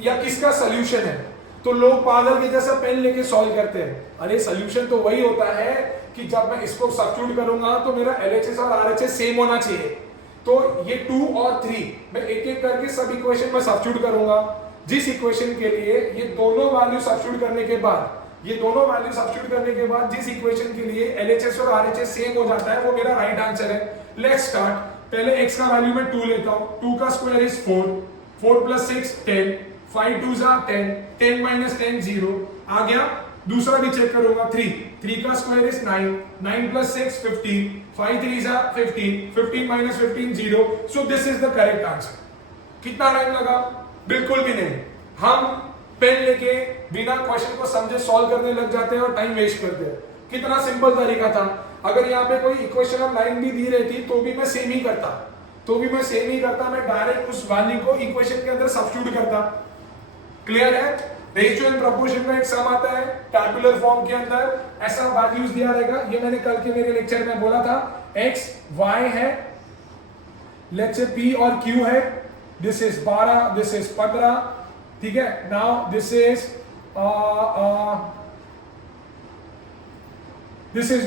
या किसका solution है। तो लोग पागल के जैसा पेन लेके सॉल्व करते हैं, अरे सॉल्यूशन तो वही होता है कि जब मैं इसको सब्स्टिट्यूट करूंगा तो मेरा LHS और RHS सेम होना चाहिए। तो ये 2 और 3 मैं एक एक करके सब इक्वेशन में सब्स्टिट्यूट करूंगा, जिस इक्वेशन के लिए ये दोनों वैल्यू सब्स्टिट्यूट करने के बाद जिस इक्वेशन के लिए LHS और RHS सेम हो जाता है वो मेरा राइट आंसर है। Let's start. पहले x का वैल्यू मैं 2 लेता हूं, 2 का square is 4, 4 plus 6 10, 5 2s are 10, 10 minus 10 0 आ गया। दूसरा भी चेक करूंगा 3, 3 का square is 9, 9 plus 6 15, 5 3s are 15, 15 minus 15 0, so this is the correct answer। कितना टाइम लगा? बिल्कुल भी नहीं। हम पेन लेके बिना क्वेश्चन को समझे सॉल्व करने लग जाते हैं और टाइम वेस्ट करते हैं। कितना सिंपल तरीका था। अगर यहाँ पे कोई इक्वेशन ऑफ लाइन भी दी रहती तो भी मैं सेम ही करता, मैं डायरेक्ट उस वैल्यू को इक्वेशन के अंदर सब्स्टिट्यूट करता। क्लियर है? रेशियो एंड प्रोपोर्शन में एक सम आता है टैबुलर फॉर्म के अंदर, ऐसा वैल्यूज दिया रहेगा। ये मैंने कल के मेरे लेक्चर में बोला था, x y है, लेट्स से p और q है, दिस इज 12, दिस इज 15, ठीक है। Now this is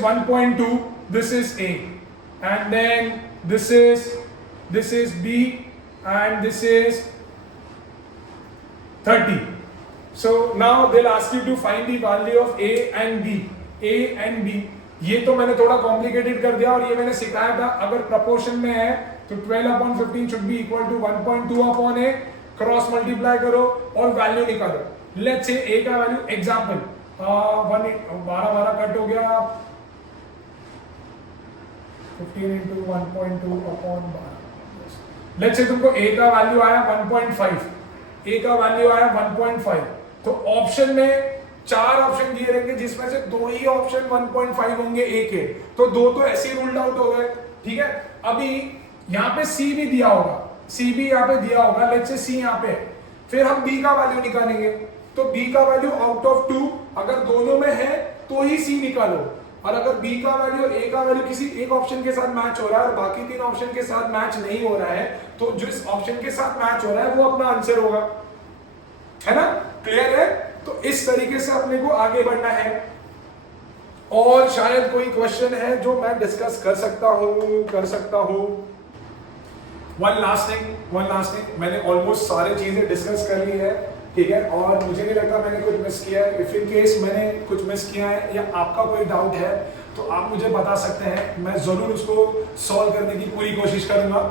1.2, this is a, and then this is b and this is 30. So now they'll ask you to find the value of a and b। ये तो मैंने थोड़ा complicated कर दिया और ये मैंने सिखाया था। अगर प्रपोर्शन में है तो 12/15 should be equal to 1.2/a, cross multiply करो और वैल्यू निकालो। लेट्स से a का वैल्यू एग्जांपल 12 कट हो गया, 15 into 1.2/12। लेट्स से तुमको a का वैल्यू आया 1.5, a का वैल्यू आया 1.5। तो ऑप्शन में 4 ऑप्शन दिए रहेंगे जिसमें से 2 ही ऑप्शन 1.5 होंगे ए के, तो 2 तो ऐसे ही रूल्ड आउट हो गए, ठीक है। अभी यहाँ पे सी भी दिया होगा, सी भी यहाँ पे दिया होगा, लेट्स से सी यहाँ पे, फिर हम बी का वैल्यू निकालेंगे, तो बी का वैल्यू आउट ऑफ 2 अगर दोनों में है तो ही सी निकालो, और अगर बी का वैल्यू और ए का वैल्यू किसी एक ऑप्शन के साथ मैच हो रहा है और बाकी 3 ऑप्शन के साथ मैच नहीं हो रहा है, तो जिस ऑप्शन के साथ मैच हो रहा है वो अपना आंसर होगा, है ना, क्लियर है। तो इस तरीके से अपने को आगे बढ़ना है। और शायद कोई क्वेश्चन है जो मैं डिस्कस कर सकता हूं। वन लास्ट थिंग, मैंने ऑलमोस्ट सारी चीजें डिस्कस कर ली है, ठीक है, और मुझे नहीं लगता मैंने कुछ मिस किया है। इफ इन केस मैंने कुछ मिस किया है या आपका कोई डाउट है तो आप मुझे बता सकते हैं, मैं जरूर उसको सॉल्व करने की पूरी कोशिश करूंगा।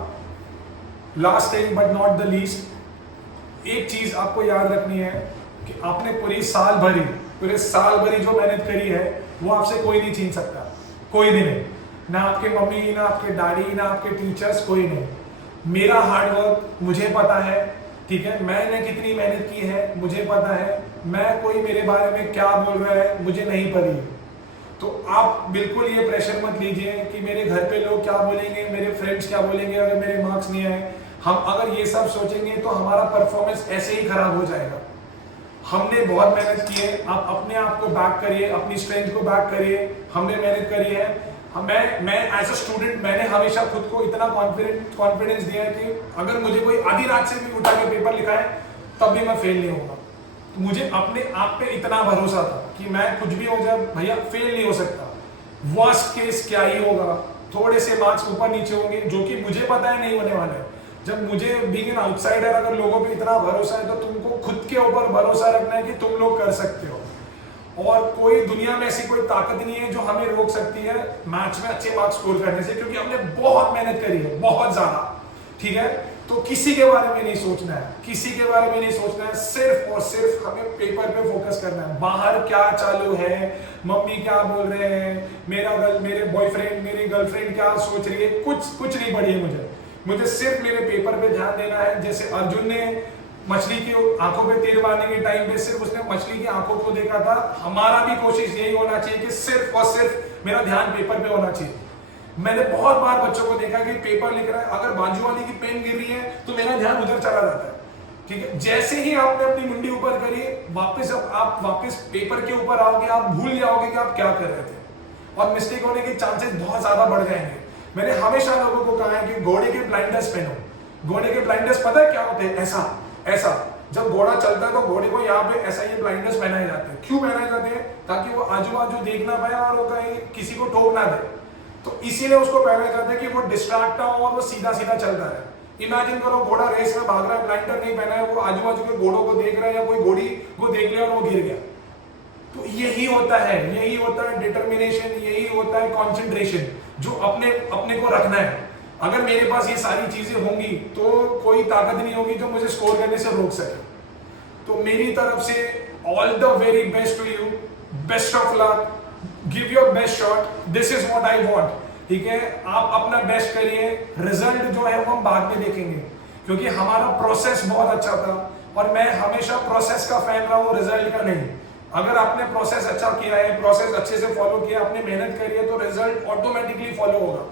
Last thing but not the least, एक चीज आपको याद रखनी है कि आपने पूरे साल भरी जो मेहनत करी है वो आपसे कोई नहीं छीन सकता, कोई भी नहीं, ना आपके मम्मी, ना आपके डैडी, ना आपके टीचर्स, कोई नहीं। मेरा हार्डवर्क मुझे पता है, ठीक है, मैंने कितनी मेहनत की है मुझे पता है, मैं कोई मेरे बारे में क्या बोल रहा है मुझे नहीं पता। तो आप बिल्कुल ये प्रेशर मत लीजिए कि मेरे घर पे लोग क्या बोलेंगे, मेरे फ्रेंड्स क्या बोलेंगे अगर मेरे मार्क्स नहीं आए। हम अगर ये सब सोचेंगे तो हमारा परफॉर्मेंस ऐसे ही खराब हो जाएगा। हमने बहुत मेहनत की है, आप अपने आप को बैक करिए, अपनी स्ट्रेंथ को बैक करिए, हमने मेहनत करी है। मैं एज अ स्टूडेंट मैंने हमेशा खुद को इतना कॉन्फिडेंस दिया है कि अगर मुझे कोई आधी रात से भी उठा के पेपर लिखा है तब भी मैं फेल नहीं होगा। तो मुझे अपने आप पे इतना भरोसा था कि मैं कुछ भी हो जाए भैया फेल नहीं हो सकता। वर्स्ट केस क्या ही होगा, थोड़े से मार्क्स ऊपर नीचे होंगे, जो कि मुझे पता है नहीं होने वाला है। जब मुझे बीइंग एन आउटसाइडर अगर लोगों पे इतना भरोसा है तो तुमको खुद के ऊपर भरोसा रखना है कि तुम लोग कर सकते हो, और कोई दुनिया में ऐसी कोई ताकत नहीं है जो हमें रोक सकती है मैथ्स में अच्छे मार्क्स स्कोर करने से, क्योंकि हमने बहुत मेहनत करी है, बहुत ज्यादा, ठीक है। तो किसी के बारे में नहीं सोचना है, किसी के बारे में नहीं सोचना है, सिर्फ और सिर्फ हमें पेपर पे फोकस करना है। बाहर क्या चालू है, मम्मी क्या बोल रहे हैं, मेरे बॉयफ्रेंड, मेरी गर्लफ्रेंड क्या सोच रही है, कुछ नहीं पड़ी है मुझे सिर्फ मेरे पेपर पे ध्यान देना है। जैसे अर्जुन ने मछली की आंखों पे तीर मारने के टाइम पे सिर्फ उसने मछली की आंखों को देखा था, हमारा भी कोशिश यही होना चाहिए कि सिर्फ और सिर्फ मेरा ध्यान पेपर पे होना चाहिए। मैंने बहुत बार बच्चों को देखा कि पेपर लिख रहा है, अगर बाजू वाली की पेन गिर रही है तो मेरा ध्यान उधर चला जाता है, ठीक है। जैसे ही आपने अपनी मुंडी ऊपर करी, आप वापस पेपर के ऊपर आओगे, आप भूल जाओगे कि आप क्या कर रहे थे और मिस्टेक होने के चांसेस बहुत ज्यादा बढ़ जाएंगे। मैंने हमेशा लोगों को कहा है कि घोड़े के ब्लाइंडर्स पहनो। घोड़े के ब्लाइंडर्स पता है क्या होते हैं? ऐसा जब घोड़ा चलता है तो घोड़े को यहाँ पे ऐसा ये ब्लाइंडर्स पहनाए जाते हैं। क्यों पहनाए जाते हैं? ताकि वो आजू बाजू देख ना पाए और वो कहीं किसी को ठोक ना दे। तो इसीलिए उसको पहनाया जाता है कि वो डिस्ट्रैक्ट ना हो और वो सीधा सीधा चलता रहे। इमेजिन करो घोड़ा रेस में भाग रहा है, ब्लाइंडर नहीं पहना है, वो आजू बाजू के घोड़ों को देख रहा है या कोई घोड़ी को देख लिया और वो गिर गया। तो यही होता है डिटर्मिनेशन, यही होता है कॉन्सेंट्रेशन, जो अपने को रखना है। अगर मेरे पास ये सारी चीजें होंगी तो कोई ताकत नहीं होगी जो मुझे स्कोर करने से रोक सके। तो मेरी तरफ से all the very best to you, best of luck, give your best shot, this is what I want, ठीक है। आप अपना बेस्ट करिए, रिजल्ट जो है वो हम बाद में देखेंगे, क्योंकि हमारा प्रोसेस बहुत अच्छा था और मैं हमेशा प्रोसेस का फैन रहा हूं, रिजल्ट का नहीं। अगर आपने प्रोसेस अच्छा किया है, प्रोसेस अच्छे से फॉलो किया, आपने मेहनत करी है, तो रिजल्ट ऑटोमेटिकली फॉलो होगा।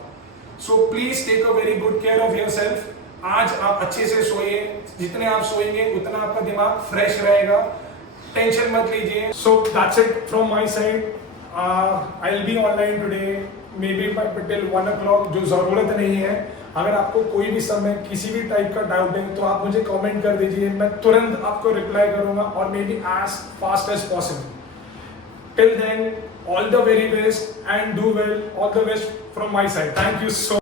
So please take a very good care of yourself. आज आप अच्छे से सोइए, जितने आप सोएंगे उतना आपका दिमाग फ्रेश रहेगा, टेंशन मत लीजिए। So that's it from my side. I will be online today may be till 1 o'clock, जो जरूरत नहीं है। अगर आपको कोई भी समय किसी भी टाइप का डाउट है तो आप मुझे कमेंट कर दीजिए, मैं तुरंत आपको रिप्लाई करूंगा और मे be as fast as possible. Till then all the very best and do well, all the best from my side. Thank you so